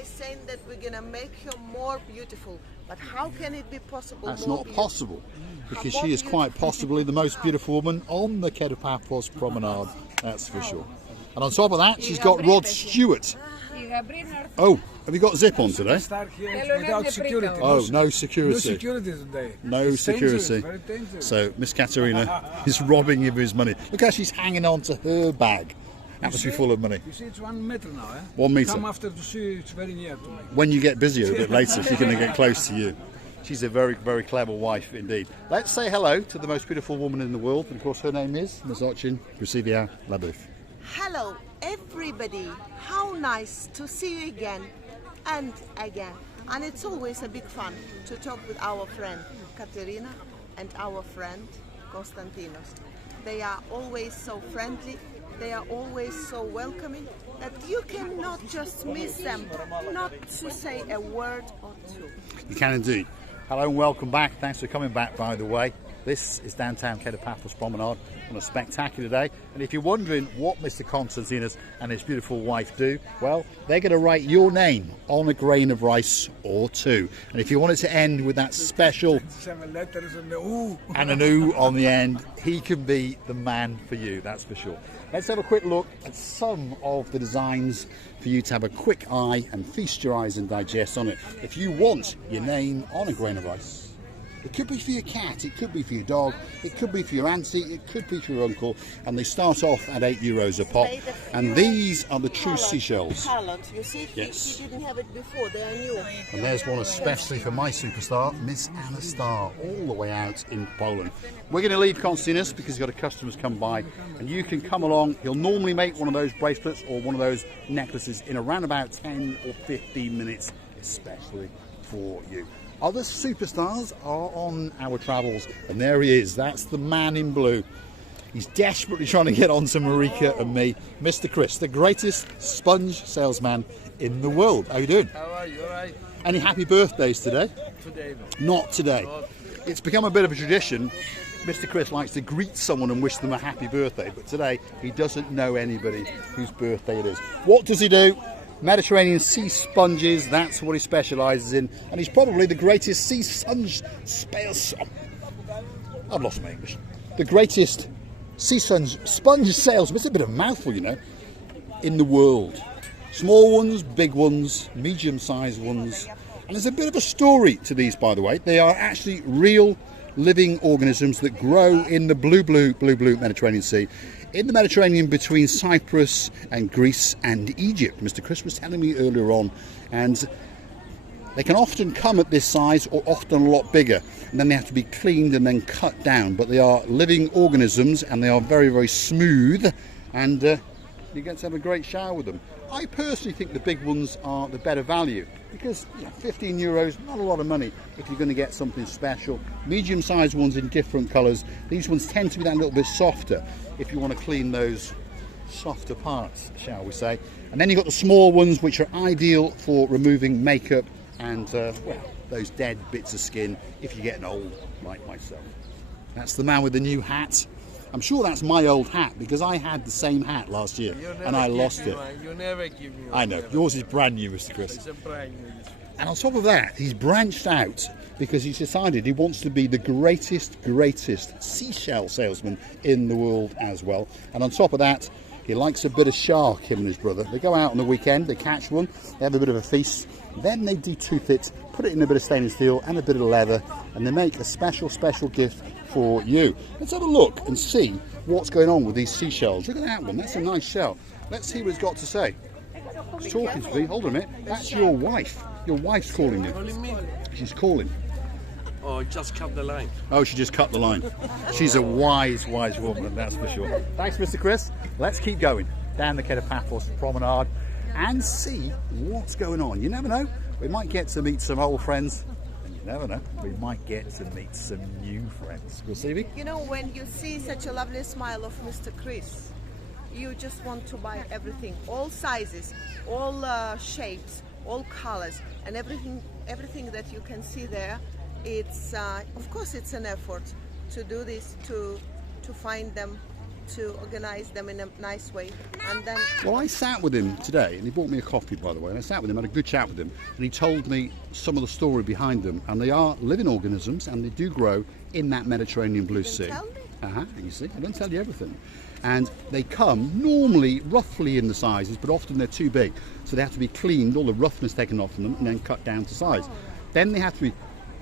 is saying that we're gonna make her more beautiful, but how can it be possible? That's more not beautiful? possible, because More she is quite beautiful. possibly the most beautiful woman on the Kato Paphos Promenade, that's for sure. And on top of that, she's got Rod Stewart. Oh, have you got zip on today? Start here without security. Oh, no security. No security today. No It's dangerous, security. very dangerous. So Miss Katerina is robbing him of his money. Look how she's hanging on to her bag. That must be full of money. You see, it's 1 meter now, eh? 1 meter. Come after to see, it's very near to me. When you get busier a bit later, she's going to get close to you. She's a very, very clever wife indeed. Let's say hello to the most beautiful woman in the world. And of course, her name is Ms. Ochin Rusivia Labouf. Hello, everybody. How nice to see you again and again. And it's always a big fun to talk with our friend Katerina and our friend Konstantinos. They are always so friendly. They are always so welcoming that you cannot just miss them, not to say a word or two. You can indeed. Hello and welcome back. Thanks for coming back, by the way. This is downtown Kato Paphos Promenade on a spectacular day. And if you're wondering what Mr. Konstantinos and his beautiful wife do, well, they're going to write your name on a grain of rice or two. And if you want it to end with that special 7 letters and the ooh. and an ooh on the end, he can be the man for you, that's for sure. Let's have a quick look at some of the designs for you to have a quick eye and feast your eyes and digest on it. If you want your name on a grain of rice, it could be for your cat, it could be for your dog, it could be for your auntie, it could be for your uncle, and they start off at €8 a pop. And these are the true seashells. You see, Yes. he didn't have it before, they are new. And there's one especially for my superstar, Miss Anna Star, all the way out in Poland. We're going to leave Konstantinos because he's got a customers come by, and you can come along. He'll normally make one of those bracelets or one of those necklaces in around about 10 or 15 minutes, especially for you. Other superstars are on our travels, and there he is. That's the man in blue. He's desperately trying to get on to Marika and me, Mr. Chris, the greatest sponge salesman in the world. How are you doing? How are you? All right? Any happy birthdays today? Today, Not today. It's become a bit of a tradition. Mr. Chris likes to greet someone and wish them a happy birthday, but today he doesn't know anybody whose birthday it is. What does he do? Mediterranean sea sponges, that's what he specialises in, and he's probably the greatest sea sponge I've lost my English. The greatest sea sponge salesman, it's a bit of a mouthful, you know, in the world. Small ones, big ones, medium-sized ones, and there's a bit of a story to these, by the way. They are actually real living organisms that grow in the blue Mediterranean Sea. In the Mediterranean between Cyprus and Greece and Egypt, Mr. Chris was telling me earlier on, and they can often come at this size or often a lot bigger, and then they have to be cleaned and then cut down. But they are living organisms and they are very, very smooth, and you get to have a great shower with them. I personally think the big ones are the better value because €15, not a lot of money if you're going to get something special. Medium-sized ones in different colours. These ones tend to be that little bit softer if you want to clean those softer parts, shall we say. And then you've got the small ones which are ideal for removing makeup and well, those dead bits of skin if you're getting old like myself. That's the man with the new hat. I'm sure that's my old hat because I had the same hat last year and I lost it. You never give me one. I know, yours is brand new, Mr. Chris. It's a brand new. And on top of that, he's branched out because he's decided he wants to be the greatest seashell salesman in the world as well. And on top of that, he likes a bit of shark, him and his brother. They go out on the weekend, they catch one, they have a bit of a feast, then they detooth it, put it in a bit of stainless steel and a bit of leather, and they make a special gift for you. Let's have a look and see what's going on with these seashells. Look at that one, that's a nice shell. Let's see what it's got to say. It's talking to me, hold on a minute. That's your wife. Your wife's calling you. Calling me? She's calling. Oh, just cut the line. Oh, she just cut the line. She's a wise woman, that's for sure. Thanks, Mr. Chris. Let's keep going down the Kato Paphos Promenade and see what's going on. You never know. We might get to meet some old friends. And you never know. We might get to meet some new friends. Well, Stevie? You know, when you see such a lovely smile of Mr. Chris, you just want to buy everything, all sizes, all shapes, all colors, and everything that you can see there. It's of course it's an effort to do this, to find them to organize them in a nice way. And then Well, I sat with him today, and he bought me a coffee, by the way, and I sat with him, had a good chat with him, and he told me some of the story behind them, and they are living organisms, and they do grow in that Mediterranean blue sea. tell me. You see, I don't tell you everything. And they come normally roughly in the sizes, but often they're too big, so they have to be cleaned, all the roughness taken off them, and then cut down to size. Then they have to be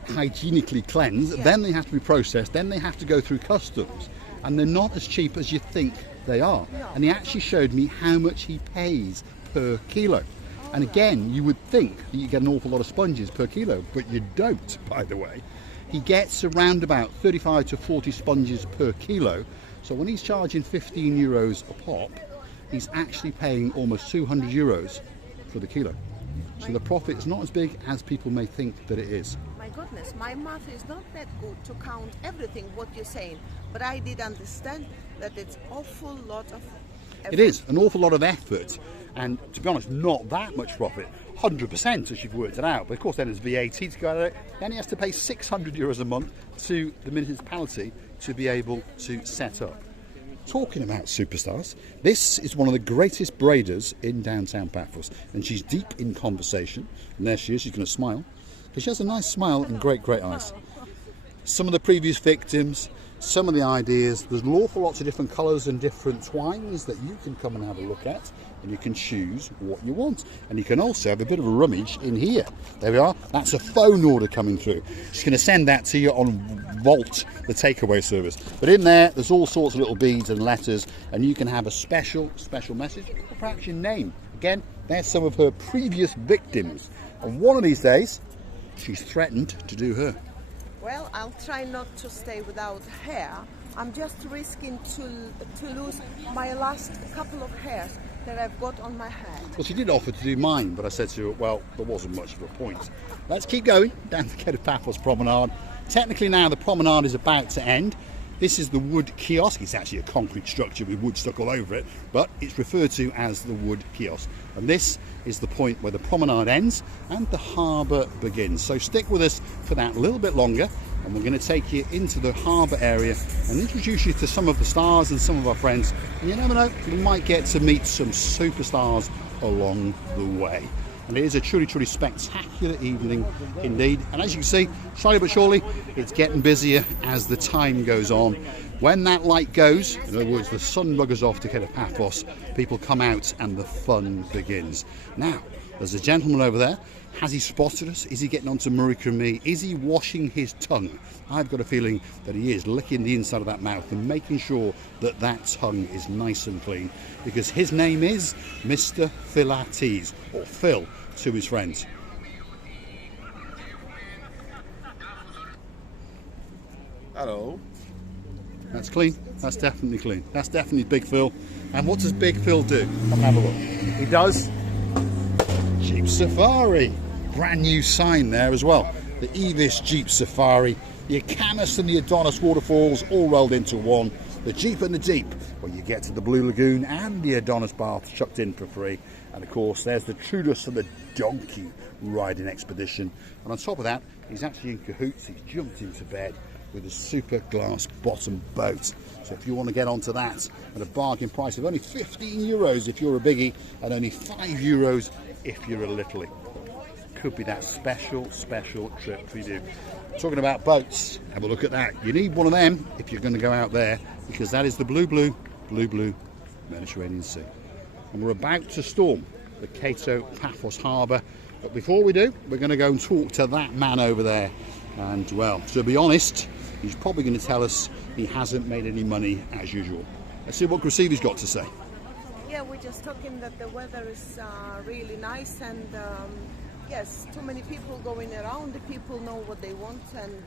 hygienically cleansed, then they have to be processed, then they have to go through customs, and they're not as cheap as you think they are. And he actually showed me how much he pays per kilo. And again, you would think that you get an awful lot of sponges per kilo, but you don't, by the way. He gets around about 35 to 40 sponges per kilo. So when he's charging 15 euros a pop, he's actually paying almost 200 euros for the kilo. So the profit is not as big as people may think that it is. my goodness, my math is not that good to count everything what you're saying, but I did understand that it's awful lot of effort. It is an awful lot of effort, and to be honest, not that much profit. 100% as you've worked it out, but of course then there's VAT to go out of it. Then he has to pay 600 euros a month to the municipality to be able to set up. Talking about superstars, this is one of the greatest braiders in downtown Paphos, and she's deep in conversation, and there she is, she's going to smile, because she has a nice smile and great eyes. Some of the previous victims, some of the ideas, there's an awful lots of different colours and different twines that you can come and have a look at, and you can choose what you want. And you can also have a bit of a rummage in here. There we are, that's a phone order coming through. She's going to send that to you on Volt, the takeaway service. But in there's all sorts of little beads and letters, and you can have a special message, or perhaps your name. Again, there's some of her previous victims. And one of these days, she's threatened to do her. Well, I'll try not to stay without hair. I'm just risking to lose my last couple of hairs that I've got on my head. Well, she did offer to do mine, but I said to her, well, there wasn't much of a point. Let's keep going down the Kato Paphos Promenade. Technically now the promenade is about to end. This is the wood kiosk. It's actually a concrete structure with wood stuck all over it, but it's referred to as the wood kiosk. And this is the point where the promenade ends and the harbour begins. So stick with us for that a little bit longer, and we're going to take you into the harbour area and introduce you to some of the stars and some of our friends. And you never know, we might get to meet some superstars along the way. And it is a truly spectacular evening indeed. And as you can see, slowly but surely, it's getting busier as the time goes on. When that light goes, in other words, the sun buggers off to Kato Paphos, people come out and the fun begins. Now, there's a gentleman over there. Has he spotted us? Is he getting on to Marika and me? Is he washing his tongue? I've got a feeling that he is licking the inside of that mouth and making sure that that tongue is nice and clean, because his name is Mr. Philates, or Phil to his friends. Hello. That's clean. That's definitely clean. That's definitely Big Phil. And what does Big Phil do? Come and have a look. He does Jeep Safari. Brand new sign there as well. The Evis Jeep Safari. The Camus and the Adonis waterfalls all rolled into one. The Jeep and the Deep, where you get to the Blue Lagoon and the Adonis bath chucked in for free. And of course there's the Trudus and the donkey riding expedition. And on top of that, he's actually in cahoots. He's jumped into bed with a super glass bottom boat. So if you want to get onto that at a bargain price of only 15 euros if you're a biggie, and only 5 euros if you're a littlie. Could be that special trip for you. Talking about boats, have a look at that. You need one of them if you're going to go out there, because that is the blue Mediterranean Sea. And we're about to storm the Kato Paphos Harbour. But before we do, we're going to go and talk to that man over there. And well, to be honest, he's probably going to tell us he hasn't made any money as usual. Let's see what Gracievi's got to say. Yeah, we're just talking that the weather is really nice, and yes, too many people going around. The people know what they want, and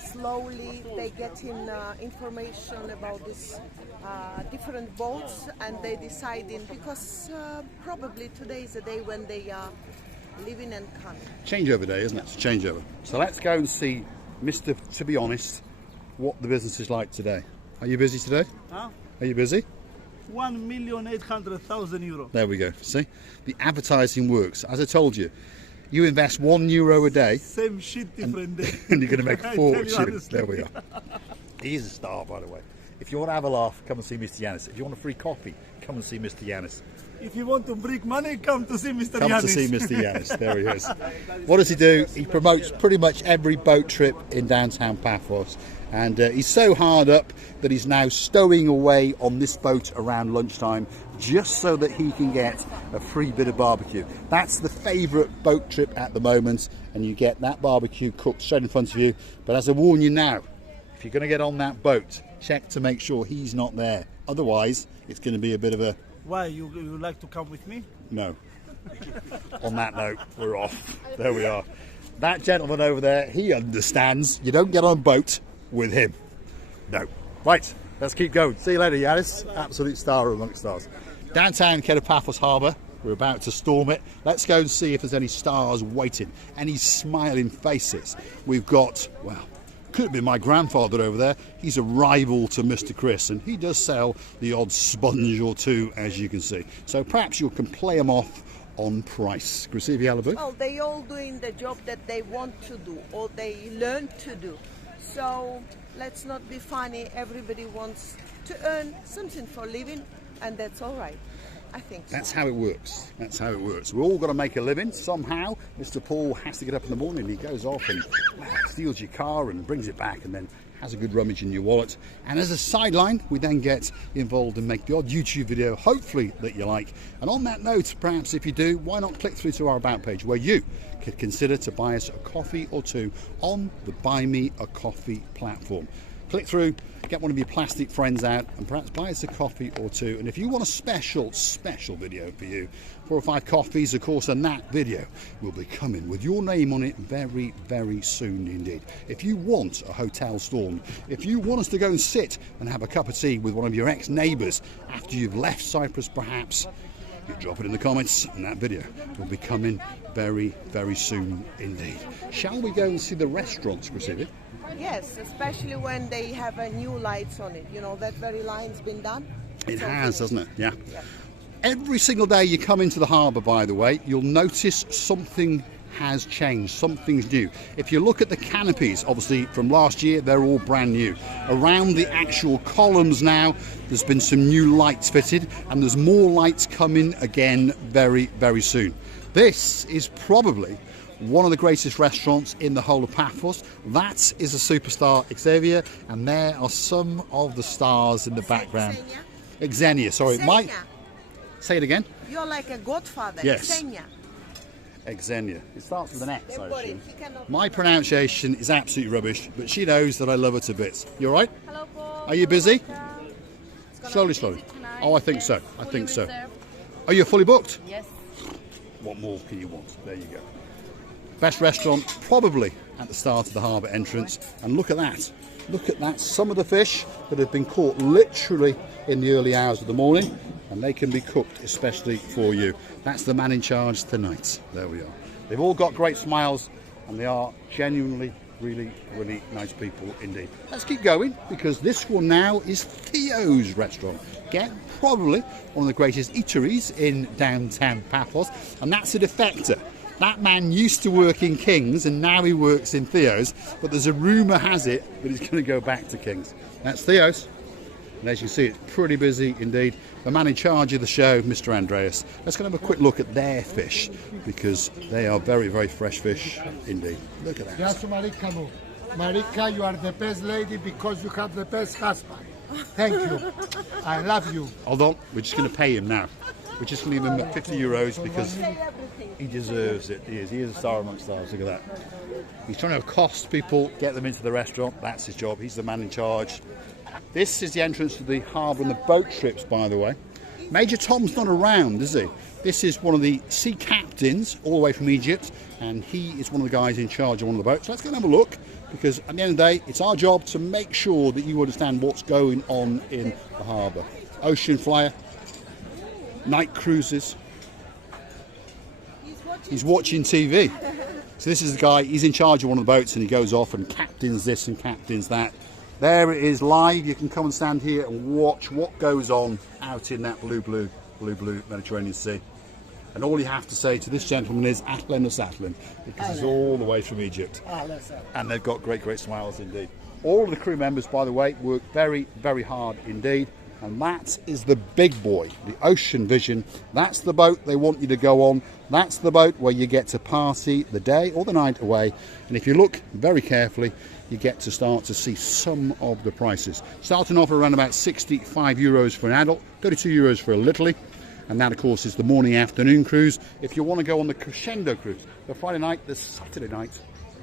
slowly they get in information about these different boats, and they deciding, because probably today is the day when they are leaving and coming. Changeover day, isn't it? It's a changeover. So let's go and see Mr. To be honest, what the business is like today. Are you busy today? Huh? Are you busy? 1,800,000 euro. There we go. See? The advertising works. As I told you, you invest €1 a day Same shit, different day. and you're going to make a I tell you fortune. honestly. There we are. He is a star, by the way. If you want to have a laugh, come and see Mr. Yanis. If you want a free coffee, come and see Mr. Yanis. If you want to bring money, come to see Mr. Come Yanis. to see Mr. Yanis. There he is. What does he do? He promotes pretty much every boat trip in downtown Paphos. And he's so hard up that he's now stowing away on this boat around lunchtime just so that he can get a free bit of barbecue. That's the favourite boat trip at the moment, and you get that barbecue cooked straight in front of you. But as I warn you now, if you're going to get on that boat, check to make sure he's not there. Otherwise, it's going to be a bit of a... Why, you like to come with me? No. On that note, we're off. There we are. That gentleman over there, he understands you don't get on a boat with him. No. Right, let's keep going. See you later, Yanis. Absolute star amongst stars. Downtown Kato Paphos Harbour. We're about to storm it. Let's go and see if there's any stars waiting, any smiling faces. We've got, well, could have been my grandfather over there. He's a rival to Mr. Chris, and he does sell the odd sponge or two, as you can see. So perhaps you can play them off on price. Krasivi Alibu? Well, they all doing the job that they want to do or they learn to do. So let's not be funny. Everybody wants to earn something for living, and that's all right. I think so. That's how it works. That's how it works. We've all got to make a living somehow. Mr. Paul has to get up in the morning. He goes off and steals your car and brings it back, and then has a good rummage in your wallet. And as a sideline, we then get involved and make the odd YouTube video, hopefully that you like. And on that note, perhaps if you do, why not click through to our About page, where you could consider to buy us a coffee or two on the Buy Me a Coffee platform. Click through, get one of your plastic friends out, and perhaps buy us a coffee or two. And if you want a special video for you, 4 or 5 coffees, of course, and that video will be coming with your name on it very, very soon indeed. If you want a hotel storm, if you want us to go and sit and have a cup of tea with one of your ex-neighbours after you've left Cyprus perhaps, you drop it in the comments, and that video will be coming very, very soon indeed. Shall we go and see the restaurants, Krasivi? Yes, especially when they have a new lights on it. You know, that very line's been done. It has, hasn't it? Yeah. Every single day you come into the harbour, by the way, you'll notice something has changed, something's new. If you look at the canopies, obviously from last year, they're all brand new. Around the actual columns now, there's been some new lights fitted, and there's more lights coming again very, very soon. This is probably one of the greatest restaurants in the whole of Paphos. That is a superstar, Xavier, and there are some of the stars in the background. Xenia, sorry. Xenia. Say it again. You're like a godfather. Yes. Xenia. Xenia. It starts with an X, I Don't worry, assume. he cannot- My pronunciation is absolutely rubbish, but she knows that I love her to bits. You all right? Hello, Paul. Are you busy? It's gonna Slowly, be slowly. busy tonight. Oh, I think Yes, so. I fully think so. reserved. Are you fully booked? Yes. What more can you want? There you go. Best restaurant probably at the start of the harbour entrance. And look at that. Look at that. Some of the fish that have been caught literally in the early hours of the morning, and they can be cooked especially for you. That's the man in charge tonight. There we are. They've all got great smiles, and they are genuinely really, really nice people indeed. Let's keep going, because this one now is Theo's restaurant. Again, probably one of the greatest eateries in downtown Paphos, and that's a defector. That man used to work in King's, and now he works in Theo's, but there's a rumour has it that he's going to go back to King's. That's Theo's. And as you see, it's pretty busy indeed. The man in charge of the show, Mr. Andreas. Let's go and have a quick look at their fish, because they are very, very fresh fish indeed. Look at that. Yes, Marika, no. Marika, you are the best lady because you have the best husband. Thank you. I love you. Hold on, we're just going to pay him now. We're just going to give him 50 euros because he deserves it. He is a star amongst stars. Look at that. He's trying to accost people, get them into the restaurant. That's his job. He's the man in charge. This is the entrance to the harbour and the boat trips, by the way. Major Tom's not around, is he? This is one of the sea captains all the way from Egypt, and he is one of the guys in charge of one of the boats. Let's go and have a look, because at the end of the day, it's our job to make sure that you understand what's going on in the harbour. Ocean flyer, night cruises. He's watching TV. So this is the guy, he's in charge of one of the boats, and he goes off and captains this and captains that. There it is live. You can come and stand here and watch what goes on out in that blue Mediterranean Sea. And all you have to say to this gentleman is Atlan or Satlan, because he's all the way from Egypt. And they've got great, great smiles indeed. All of the crew members, by the way, work very, very hard indeed. And that is the big boy, the Ocean Vision. That's the boat they want you to go on. That's the boat where you get to party the day or the night away. And if you look very carefully, you get to start to see some of the prices. Starting off around about 65 euros for an adult, 32 euros for a littlie. And that, of course, is the morning afternoon cruise. If you want to go on the crescendo cruise, the Friday night, the Saturday night,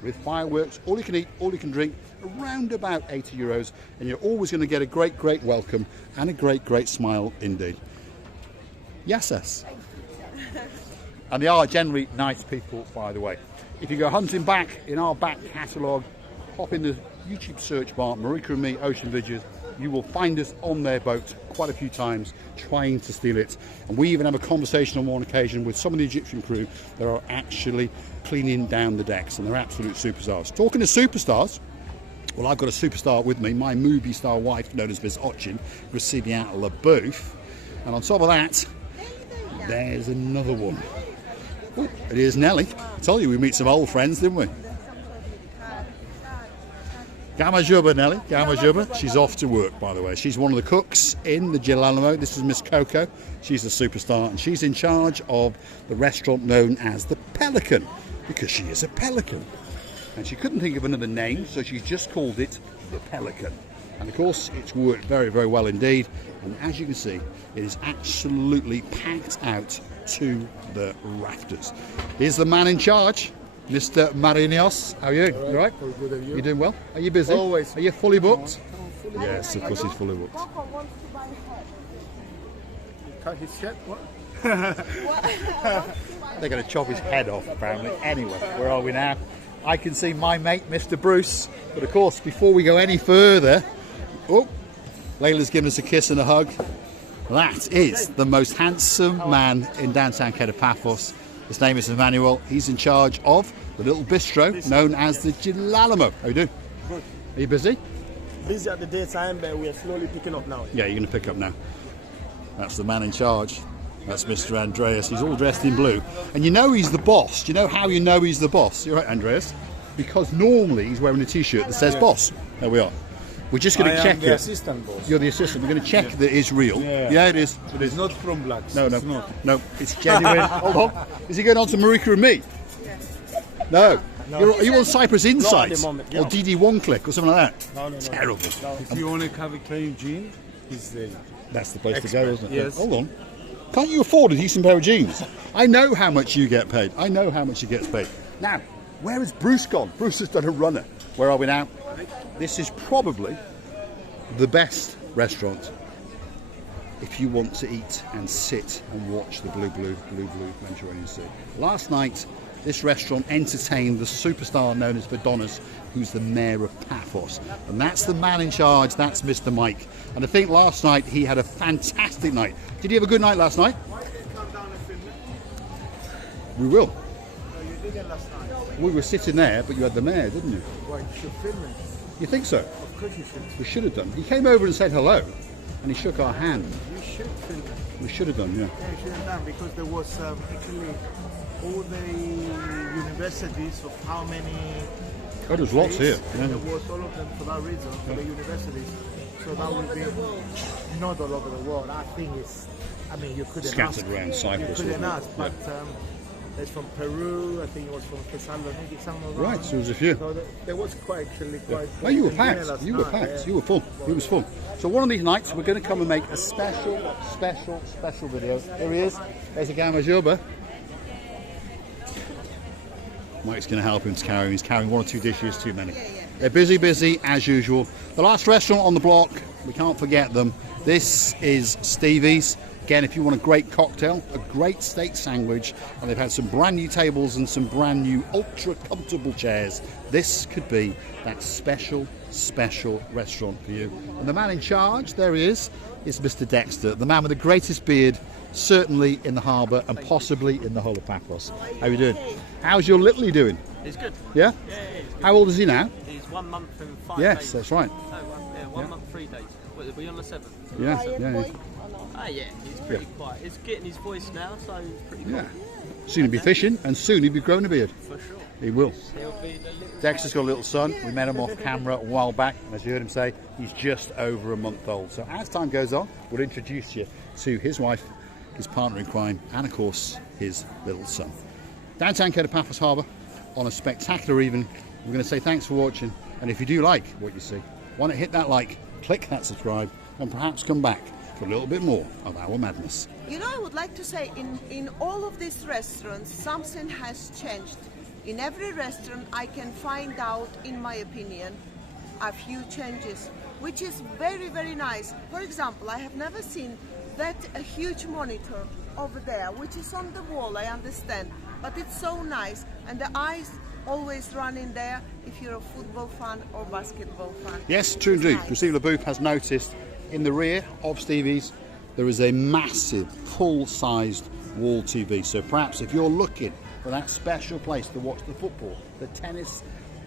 with fireworks, all you can eat, all you can drink, around about 80 euros, and you're always going to get a great, great welcome and a great, great smile indeed. Yes. And they are generally nice people, by the way. If you go hunting back in our back catalogue, pop in the YouTube search bar, Marika and me, Ocean Vision, you will find us on their boat quite a few times trying to steal it. And we even have a conversation on one occasion with some of the Egyptian crew that are actually cleaning down the decks, and they're absolute superstars. Talking to superstars, well, I've got a superstar with me, my movie star wife, known as Miss Ochin, Gracilia LaBeouf. And on top of that, there's another one. Ooh, it is Nelly. I told you we meet some old friends, didn't we? Gama Juba, Nelly, Gama Juba. She's off to work, by the way. She's one of the cooks in the Gilalamo. This is Miss Coco. She's a superstar, and she's in charge of the restaurant known as the Pelican, because she is a pelican. And she couldn't think of another name, so she just called it the Pelican. And of course, it's worked very, very well indeed. And as you can see, it is absolutely packed out to the rafters. Here's the man in charge, Mr. Marinios. How are you? All right. You all right? All good, and you? You doing well? Are you busy? Always. Are you fully booked? Yes, of course he's fully booked. Cut his shirt? What? They're going to chop his head off, apparently. Anyway, where are we now? I can see my mate, Mr. Bruce. But of course, before we go any further, oh, Layla's giving us a kiss and a hug. That is the most handsome man in downtown Kato Paphos. His name is Emmanuel. He's in charge of the little bistro known as the Gilalamo. How you doing? Good. Are you busy? Busy at the daytime, but we are slowly picking up now. Yeah, you're going to pick up now. That's the man in charge. That's Mr. Andreas. He's all dressed in blue. And you know he's the boss. Do you know how you know he's the boss? You're right, Andreas. Because normally he's wearing a T-shirt that says boss. There we are. We're just going to check I am the it. assistant boss. You're the assistant. We're going to check that it's real. Yeah. It is. It is. It's not from Blacks. No, It's not. no, it's genuine. Hold on. Is he going on to Marika and me? No. Are you on Cyprus Insights? moment, Or DD1 Click or something like that? No. Terrible. If you want to have a clean jean, he's there. That's the place to go, isn't it? Yes. Hold on. Can't you afford a decent pair of jeans? I know how much you get paid. I know how much he gets paid. Now, where has Bruce gone? Bruce has done a runner. Where are we now? This is probably the best restaurant if you want to eat and sit and watch the blue Mediterranean Sea. Last night, this restaurant entertained the superstar known as Vadonis, who's the mayor of Paphos. And that's the man in charge, that's Mr. Mike. And I think last night he had a fantastic night. Did you have a good night last night? We will. You didn't last night. We were sitting there, but you had the mayor, didn't you? Well, you should film it. You think so? Of course you should. We should have done. He came over and said hello, and he shook our hand. You should film it. We should have done, yeah. Yeah, you should have done, because there was actually all the universities of how many. Oh, there's lots here. Yeah. There was all of them for that reason, for the universities. So that would be not all over the world. I think it's. I mean, you couldn't Scattered ask. around Cyprus, You couldn't wasn't it? ask, but there's from Peru. I think it was from Thessaloniki, somewhere around. Right, so there was a few. So there was quite quite. Oh, you were and packed. last You were night, packed. yeah. You were full. It was full. So one of these nights, we're going to come and make a special video. There he is. There's a Gama Juba. Mike's going to help him to carry. He's carrying one or two dishes too many. They're busy as usual. The last restaurant on the block, we can't forget them. This is Stevie's. Again, if you want a great cocktail, a great steak sandwich, and they've had some brand new tables and some brand new ultra comfortable chairs, this could be that special restaurant for you. And the man in charge, there he is Mr. Dexter, the man with the greatest beard, certainly in the harbour and possibly in the whole of Paphos. How are you doing? How's your littlie doing? He's good. Yeah? How old is he now? He's 1 month and 5 Yes, days. that's right. One month, 3 days. Are we on the 7th? Yeah. Ah, yeah, he's pretty quiet. He's getting his voice now, so he's pretty cool. Yeah. Soon he'll be fishing, and soon he'll be growing a beard. For sure. He will. He'll be the little Dexter's got a little son. We met him off camera a while back. As you heard him say, he's just over a month old. So as time goes on, we'll introduce you to his wife, his partner in crime, and of course, his little son. Downtown Kato Paphos Harbour on a spectacular evening. We're going to say thanks for watching. And if you do like what you see, why not hit that like, click that subscribe, and perhaps come back for a little bit more of our madness. You know, I would like to say in all of these restaurants, something has changed. In every restaurant, I can find out, in my opinion, a few changes, which is very, very nice. For example, I have never seen that a huge monitor over there, which is on the wall, I understand, but it's so nice, and the eyes always run in there if you're a football fan or basketball fan. Yes, true It's indeed. nice. Receiver Booth has noticed in the rear of Stevie's there is a massive full-sized wall TV. So perhaps if you're looking for that special place to watch the football, the tennis,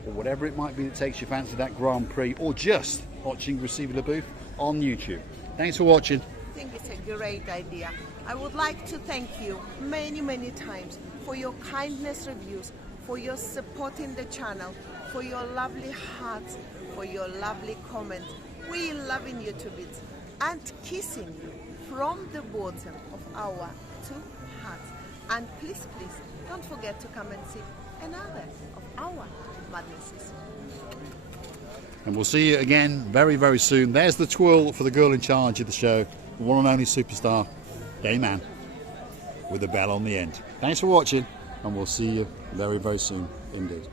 or whatever it might be that takes your fancy, that Grand Prix, or just watching Receiver the Booth on YouTube. Thanks for watching. I think it's a great idea. I would like to thank you many, many times for your kindness reviews, for your support in the channel, for your lovely hearts, for your lovely comments. We loving you to bits and kissing you from the bottom of our two hearts. And please, please, don't forget to come and see another of our madnesses. And we'll see you again very, very soon. There's the twirl for the girl in charge of the show, the one and only superstar, gay man, with a bell on the end. Thanks for watching, and we'll see you very, very soon indeed.